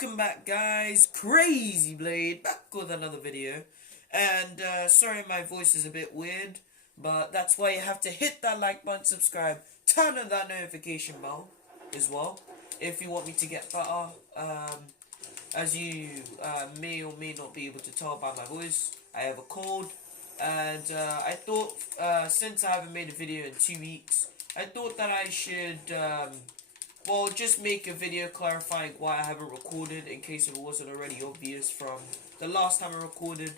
Welcome back, guys. Crazy Blade back with another video. And sorry my voice is a bit weird, but that's why you have to hit that like button, subscribe, turn on that notification bell as well if you want me to get better. As you may or may not be able to tell by my voice, I have a cold, and I thought since I haven't made a video in 2 weeks, I thought that I should well, just make a video clarifying why I haven't recorded, in case it wasn't already obvious from the last time I recorded.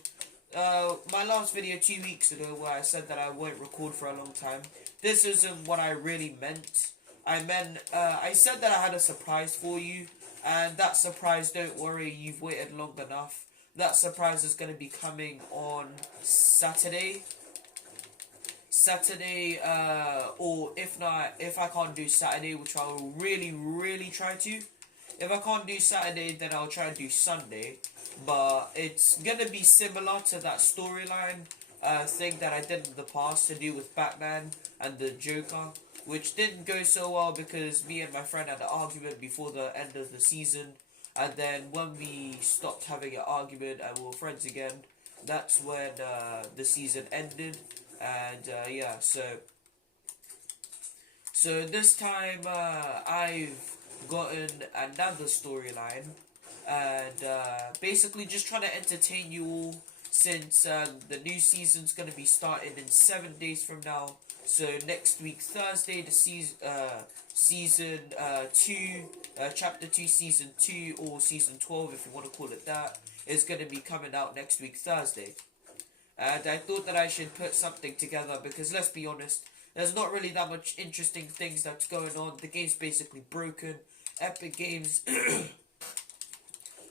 My last video 2 weeks ago, where I said that I won't record for a long time, this isn't what I really meant. I said that I had a surprise for you, and that surprise, don't worry, you've waited long enough. That surprise is going to be coming on Saturday, or if not, if I can't do Saturday, which I will really try to. If I can't do Saturday, then I'll try and do Sunday. But it's gonna be similar to that storyline thing that I did in the past, to do with Batman and the Joker, which didn't go so well because me and my friend had an argument before the end of the season. And then when we stopped having an argument and we were friends again, that's when the season ended. And yeah, so this time I've gotten another storyline, and basically just trying to entertain you all, since the new season's going to be starting in 7 days from now. So next week Thursday, the season 2, chapter 2, season 2, or season 12 if you want to call it that, is going to be coming out next week Thursday. And I thought that I should put something together, because let's be honest, there's not really that much interesting things that's going on. The game's basically broken. Epic Games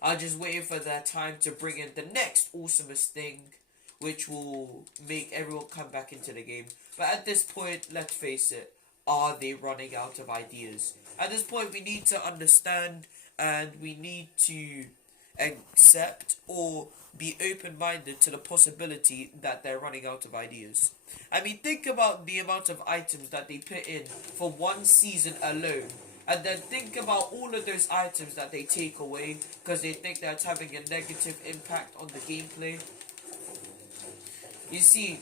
are just waiting for their time to bring in the next awesomest thing, which will make everyone come back into the game. But at this point, let's face it, are they running out of ideas? At this point, we need to understand, and we need to accept or be open-minded to the possibility that they're running out of ideas. I mean, think about the amount of items that they put in for one season alone, and then think about all of those items that they take away because they think that's having a negative impact on the gameplay. You see,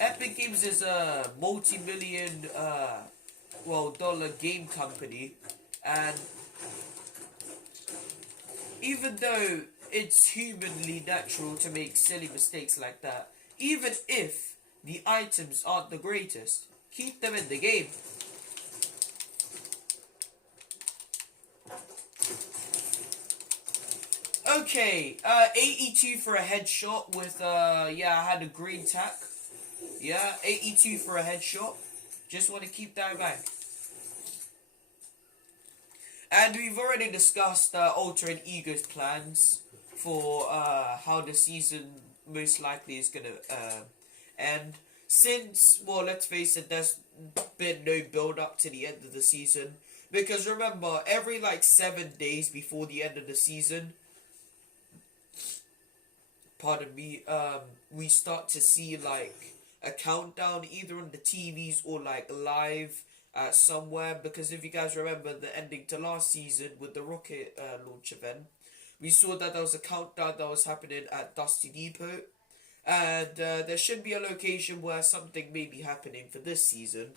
Epic Games is a multi-million dollar game company, and even though it's humanly natural to make silly mistakes like that, even if the items aren't the greatest, keep them in the game. Okay, 82 for a headshot with, yeah, I had a green tack. Yeah, 82 for a headshot. Just want to keep that in mind. And we've already discussed Alter and Ego's plans for how the season most likely is going to end. Since, well, let's face it, there's been no build-up to the end of the season. Because remember, every like 7 days before the end of the season, pardon me, we start to see like a countdown either on the TVs or like live somewhere. Because if you guys remember the ending to last season with the rocket launch event, we saw that there was a countdown that was happening at Dusty Depot, and there should be a location where something may be happening for this season,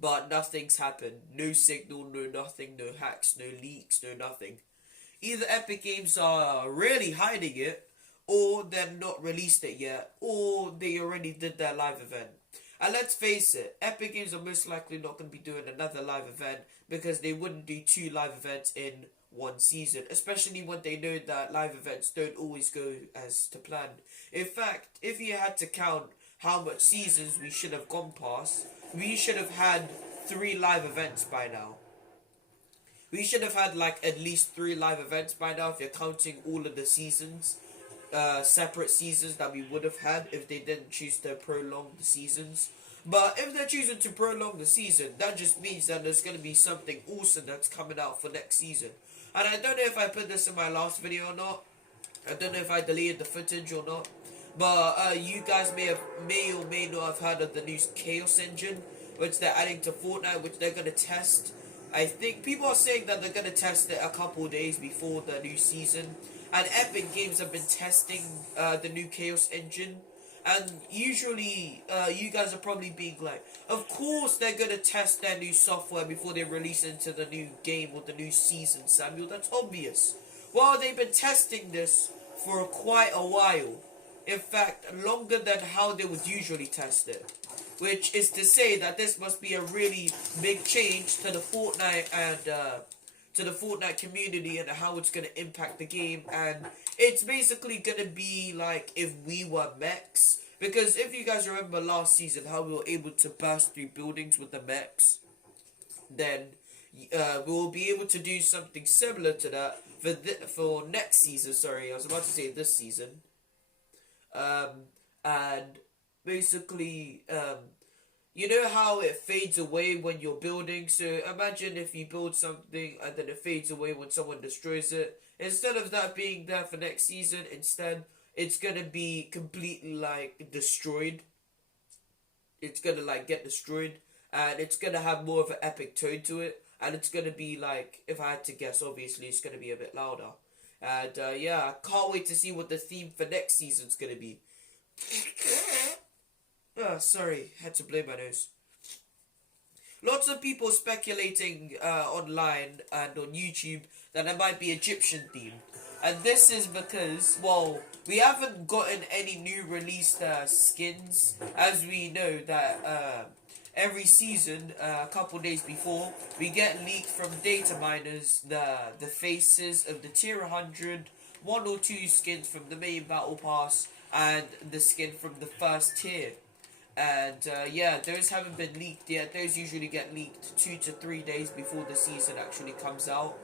but nothing's happened. No signal, no nothing, no hacks, no leaks, no nothing. Either Epic Games are really hiding it, or they're not released it yet, or they already did their live event. And let's face it, Epic Games are most likely not going to be doing another live event, because they wouldn't do 2 live events in one season, especially when they know that live events don't always go as to plan. In fact, if you had to count how much seasons we should have gone past, we should have had 3 live events by now. We should have had like at least 3 live events by now, if you're counting all of the seasons, separate seasons that we would have had if they didn't choose to prolong the seasons. But if they're choosing to prolong the season, that just means that there's going to be something awesome that's coming out for next season. And I don't know if I put this in my last video or not. I don't know if I deleted the footage or not. But you guys may or may not have heard of the new Chaos engine, which they're adding to Fortnite, which they're going to test I think people are saying that they're gonna test it a couple days before the new season, and Epic Games have been testing the new Chaos engine. And usually, you guys are probably being like, of course they're gonna test their new software before they release it into the new game or the new season, Samuel. That's obvious. Well, they've been testing this for quite a while. In fact, longer than how they would usually test it. Which is to say that this must be a really big change to the Fortnite and to the Fortnite community and how it's gonna impact the game. And it's basically gonna be like if we were mechs. Because if you guys remember last season how we were able to burst through buildings with the mechs, then we will be able to do something similar to that for next season. Sorry, I was about to say this season. And basically, you know how it fades away when you're building? So imagine if you build something and then it fades away when someone destroys it. Instead of that being there for next season, instead it's gonna be completely like destroyed. It's gonna like get destroyed, and it's gonna have more of an epic tone to it. And it's gonna be like, if I had to guess, obviously it's gonna be a bit louder. And yeah, I can't wait to see what the theme for next season's gonna be. Sorry, had to blow my nose. Lots of people speculating online and on YouTube that it might be Egyptian themed. And this is because, well, we haven't gotten any new released skins. As we know that every season, a couple days before, we get leaked from data miners the faces of the tier 100, 1 or 2 skins from the main battle pass, and the skin from the first tier. And yeah, those haven't been leaked yet. Those usually get leaked 2 to 3 days before the season actually comes out.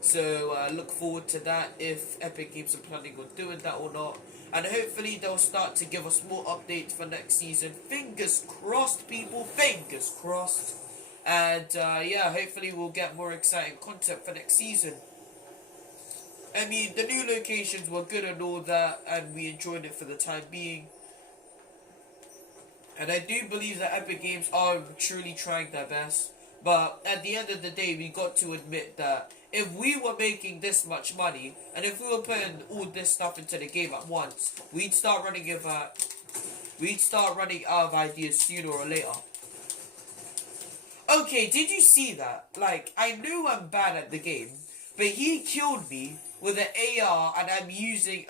So look forward to that if Epic Games are planning on doing that or not. And hopefully they'll start to give us more updates for next season. Fingers crossed, people. Fingers crossed. And yeah, hopefully we'll get more exciting content for next season. I mean, the new locations were good and all that, and we enjoyed it for the time being. And I do believe that Epic Games are truly trying their best. But at the end of the day, we got to admit that if we were making this much money, and if we were putting all this stuff into the game at once, we'd start running out of ideas sooner or later. Okay, did you see that? Like, I knew I'm bad at the game, but he killed me with an AR, and I'm using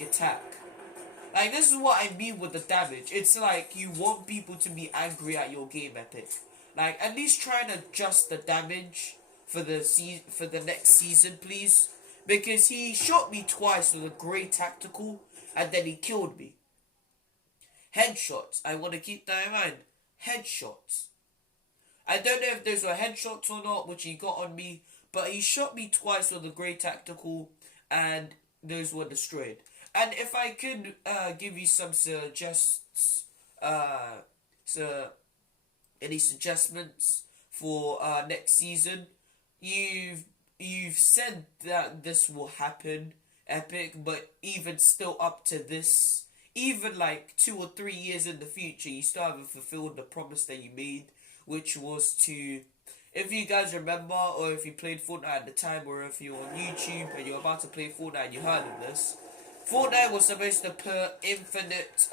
attack. Like, this is what I mean with the damage. It's like you want people to be angry at your game, Epic. Like, at least try and adjust the damage for the next season, please. Because he shot me twice with a great tactical, and then he killed me. Headshots. I want to keep that in mind. Headshots. I don't know if those were headshots or not, which he got on me, but he shot me twice with a great tactical, and those were destroyed. And if I could give you some any suggestions for next season, you've said that this will happen, Epic, but even still up to this, even like 2 or 3 years in the future, you still haven't fulfilled the promise that you made, which was to, if you guys remember, or if you played Fortnite at the time, or if you're on YouTube and you're about to play Fortnite and you heard of this, Fortnite was supposed to put infinite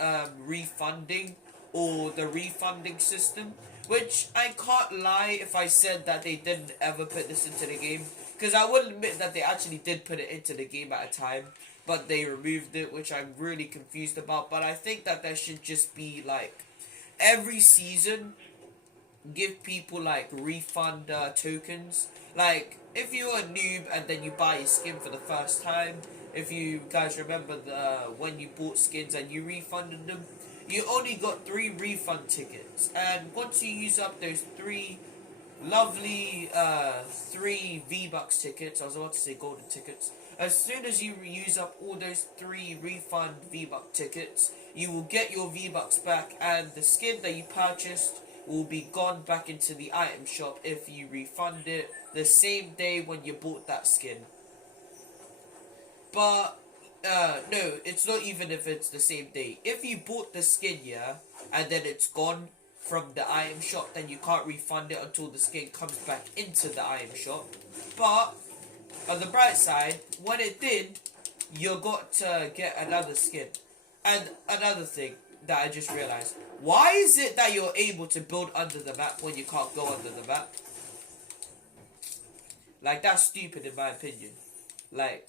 refunding, or the refunding system, which I can't lie if I said that they didn't ever put this into the game, because I would admit that they actually did put it into the game at a time, but they removed it, which I'm really confused about. But I think that there should just be like every season give people like refund tokens. Like if you're a noob and then you buy a skin for the first time, if you guys remember when you bought skins and you refunded them, you only got 3 refund tickets. And once you use up those 3 lovely 3 V-Bucks tickets, I was about to say golden tickets, as soon as you use up all those 3 refund V-Buck tickets, you will get your V-Bucks back, and the skin that you purchased will be gone back into the item shop if you refund it the same day when you bought that skin. But no, it's not even if it's the same day. If you bought the skin, yeah, and then it's gone, from the item shop, then you can't refund it until the skin comes back into the item shop. But on the bright side, when it did, you got to get another skin. And another thing that I just realized, why is it that you're able to build under the map when you can't go under the map? Like, that's stupid in my opinion. Like,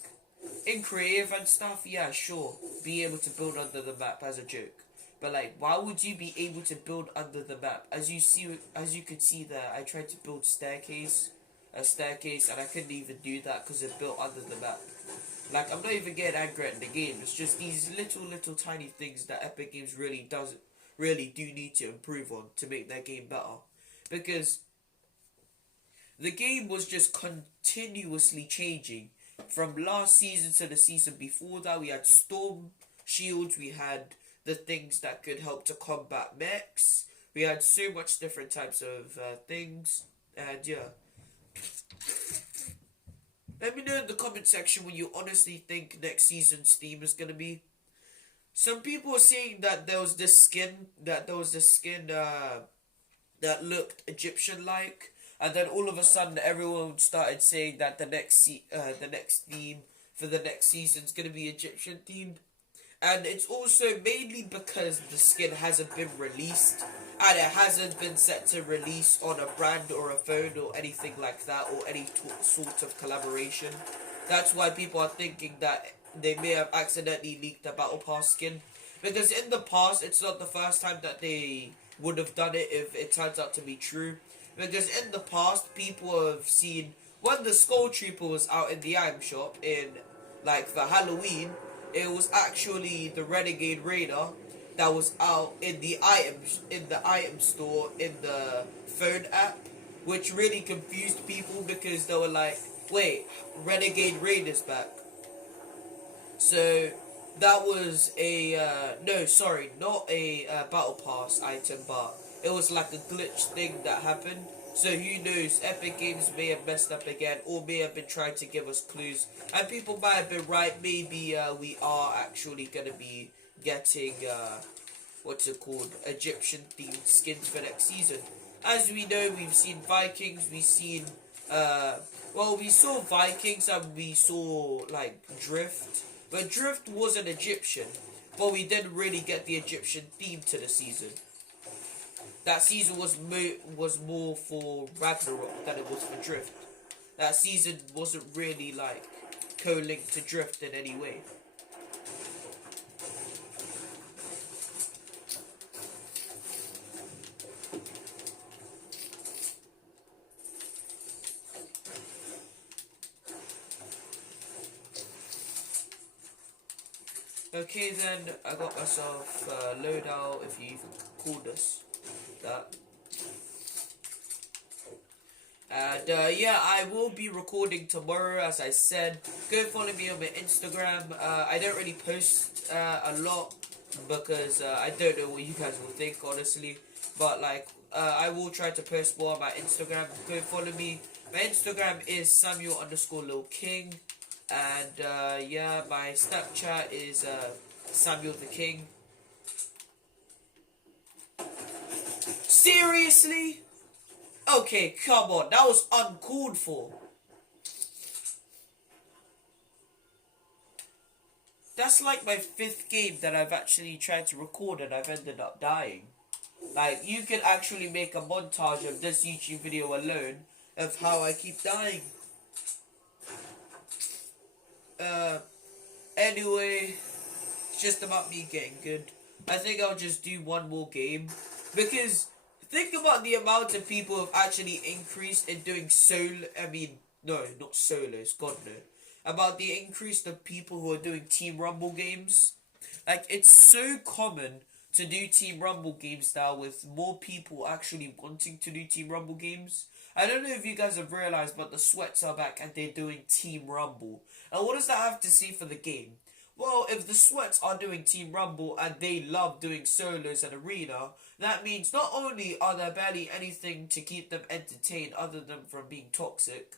in creative and stuff, yeah, sure, be able to build under the map as a joke. But like, why would you be able to build under the map? As you could see there, I tried to build a staircase, and I couldn't even do that because it built under the map. Like, I'm not even getting angry at the game. It's just these little tiny things that Epic Games really do need to improve on to make their game better. Because the game was just continuously changing. From last season to the season before that, we had storm shields, we had the things that could help to combat mechs. We had so much different types of things. And yeah. Let me know in the comment section what you honestly think next season's theme is gonna be. Some people are saying that there was this skin that looked Egyptian-like, and then all of a sudden everyone started saying that the next theme for the next season is gonna be Egyptian themed. And it's also mainly because the skin hasn't been released, and it hasn't been set to release on a brand or a phone or anything like that, or any sort of collaboration. That's why people are thinking that they may have accidentally leaked the Battle Pass skin. Because in the past, it's not the first time that they would have done it if it turns out to be true. Because in the past, people have seen, when the Skull Trooper was out in the item shop in, like, for Halloween, it was actually the Renegade Raider that was out in the item store in the phone app, which really confused people because they were like, wait, Renegade Raider's back. So that was not a Battle Pass item, but it was like a glitch thing that happened. So who knows, Epic Games may have messed up again, or may have been trying to give us clues. And people might have been right, maybe we are actually going to be getting, Egyptian themed skins for next season. As we know, we've seen Vikings, we've seen, we saw Vikings and we saw, like, Drift. But Drift wasn't Egyptian, but we didn't really get the Egyptian theme to the season. That season was more for Ragnarok than it was for Drift. That season wasn't really, like, co-linked to Drift in any way. Okay then, I got myself loadout, if you even call this that. And I will be recording tomorrow, as I said. Go follow me on my Instagram. I don't really post a lot because I don't know what you guys will think, honestly. But like, I will try to post more on my Instagram. Go follow me. My Instagram is Samuel_LilKing. And my Snapchat is Samuel the King. Seriously? Okay, come on. That was uncalled for. That's like my 5th game that I've actually tried to record and I've ended up dying. Like, you can actually make a montage of this YouTube video alone of how I keep dying. Anyway, it's just about me getting good. I think I'll just do one more game. Because, think about the amount of people who have actually increased in doing not solos, God no. About the increase of people who are doing Team Rumble games. Like, it's so common to do Team Rumble games now with more people actually wanting to do Team Rumble games. I don't know if you guys have realized, but the Sweats are back and they're doing Team Rumble. And what does that have to say for the game? Well, if the Sweats are doing Team Rumble and they love doing solos and arena, that means not only are there barely anything to keep them entertained other than from being toxic,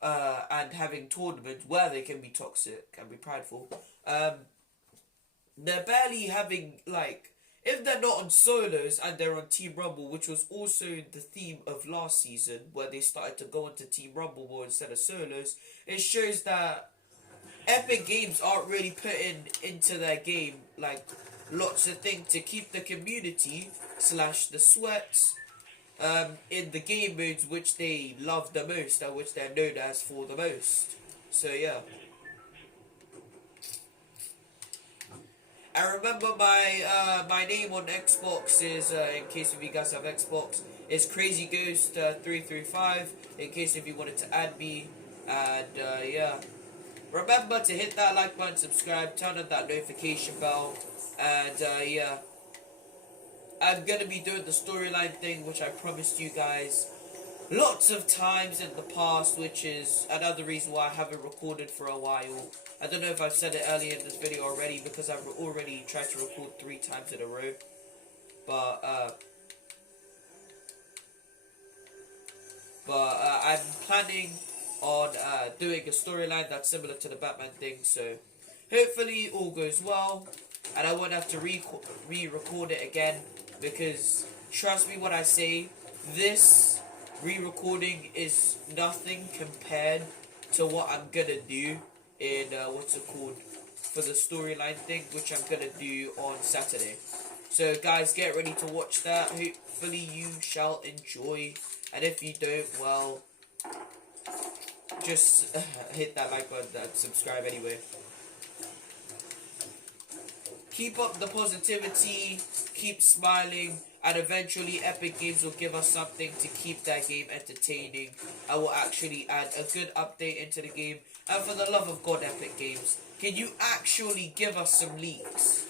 and having tournaments where they can be toxic and be prideful, they're barely having, like, if they're not on solos and they're on Team Rumble, which was also the theme of last season, where they started to go into Team Rumble more instead of solos, it shows that Epic Games aren't really putting into their game like lots of things to keep the community slash the sweats in the game modes which they love the most and which they're known as for the most. So yeah. I remember my name on Xbox is in case if you guys have Xbox is Crazy Ghost 335 in case if you wanted to add me, and yeah, remember to hit that like button, subscribe, turn on that notification bell, and yeah, I'm gonna be doing the storyline thing which I promised you guys lots of times in the past, which is another reason why I haven't recorded for a while. I don't know if I've said it earlier in this video already, because I've already tried to record 3 times in a row. But I'm planning on doing a storyline that's similar to the Batman thing, so hopefully all goes well, and I won't have to re-record it again, because trust me when I say, this re-recording is nothing compared to what I'm gonna do in what's it called, for the storyline thing, which I'm gonna do on Saturday. So guys, get ready to watch that. Hopefully you shall enjoy, and if you don't, well, just hit that like button and subscribe anyway. Keep up the positivity, keep smiling, and eventually Epic Games will give us something to keep that game entertaining. I will actually add a good update into the game. And for the love of God, Epic Games, can you actually give us some leaks?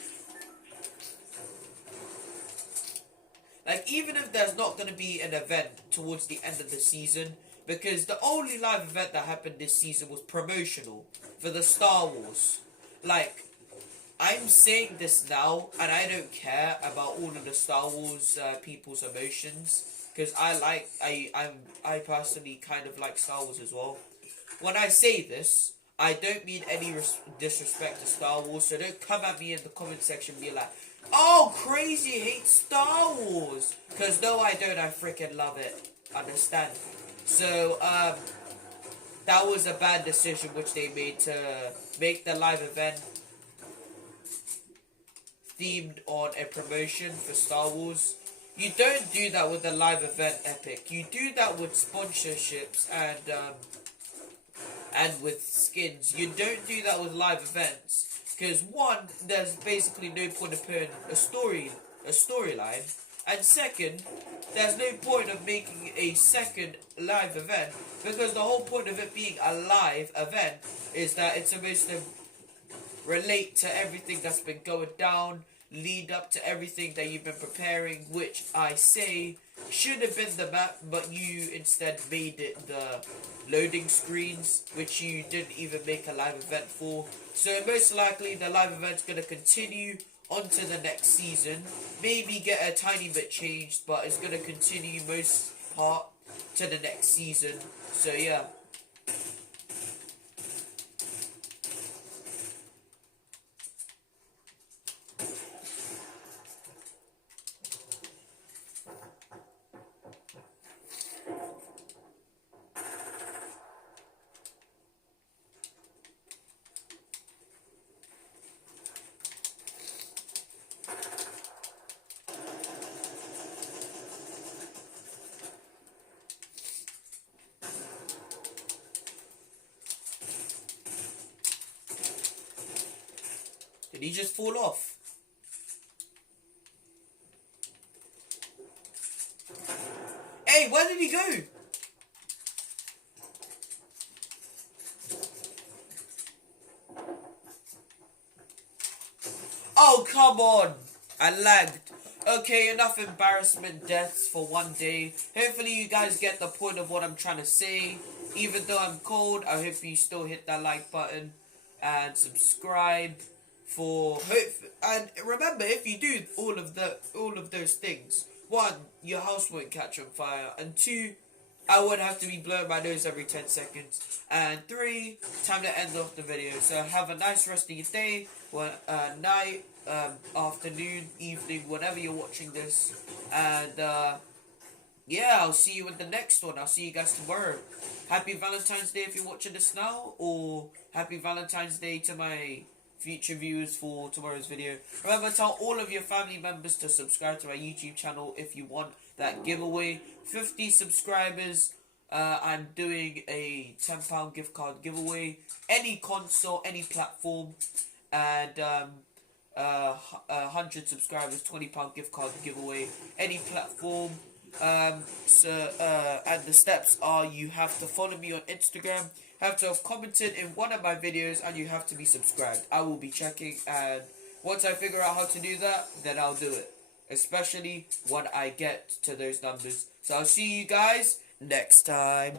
Like, even if there's not going to be an event towards the end of the season, because the only live event that happened this season was promotional for the Star Wars. Like, I'm saying this now, and I don't care about all of the Star Wars people's emotions, because I personally kind of like Star Wars as well. When I say this, I don't mean any disrespect to Star Wars, so don't come at me in the comment section and be like, oh, Crazy hates Star Wars, because no I don't, I freaking love it, understand? So, that was a bad decision which they made to make the live event themed on a promotion for Star Wars. You don't do that with a live event, Epic. You do that with sponsorships and with skins. You don't do that with live events, because one, there's basically no point of putting a storyline, and second, there's no point of making a second live event, because the whole point of it being a live event is that it's supposed to relate to everything that's been going down, lead up to everything that you've been preparing, which I say should have been the map, but you instead made it the loading screens, which you didn't even make a live event for. So most likely the live event's going to continue onto the next season, maybe get a tiny bit changed, but it's going to continue most part to the next season. So yeah. Did he just fall off? Hey, where did he go? Oh, come on. I lagged. Okay, enough embarrassment deaths for one day. Hopefully you guys get the point of what I'm trying to say. Even though I'm cold, I hope you still hit that like button and subscribe. And remember, if you do all of those things, one, your house won't catch on fire, and two, I would have to be blowing my nose every 10 seconds. And 3, time to end off the video. So have a nice rest of your day, night, afternoon, evening, whenever you're watching this. And yeah, I'll see you in the next one. I'll see you guys tomorrow. Happy Valentine's Day if you're watching this now, or Happy Valentine's Day to my future viewers for tomorrow's video. Remember, tell all of your family members to subscribe to my YouTube channel if you want that giveaway. 50 subscribers, I'm doing a £10 gift card giveaway. Any console, any platform, and 100 subscribers, £20 gift card giveaway. Any platform. And the steps are: you have to follow me on Instagram, have to have commented in one of my videos, and you have to be subscribed. I will be checking, and once I figure out how to do that, then I'll do it, especially when I get to those numbers. So I'll see you guys next time.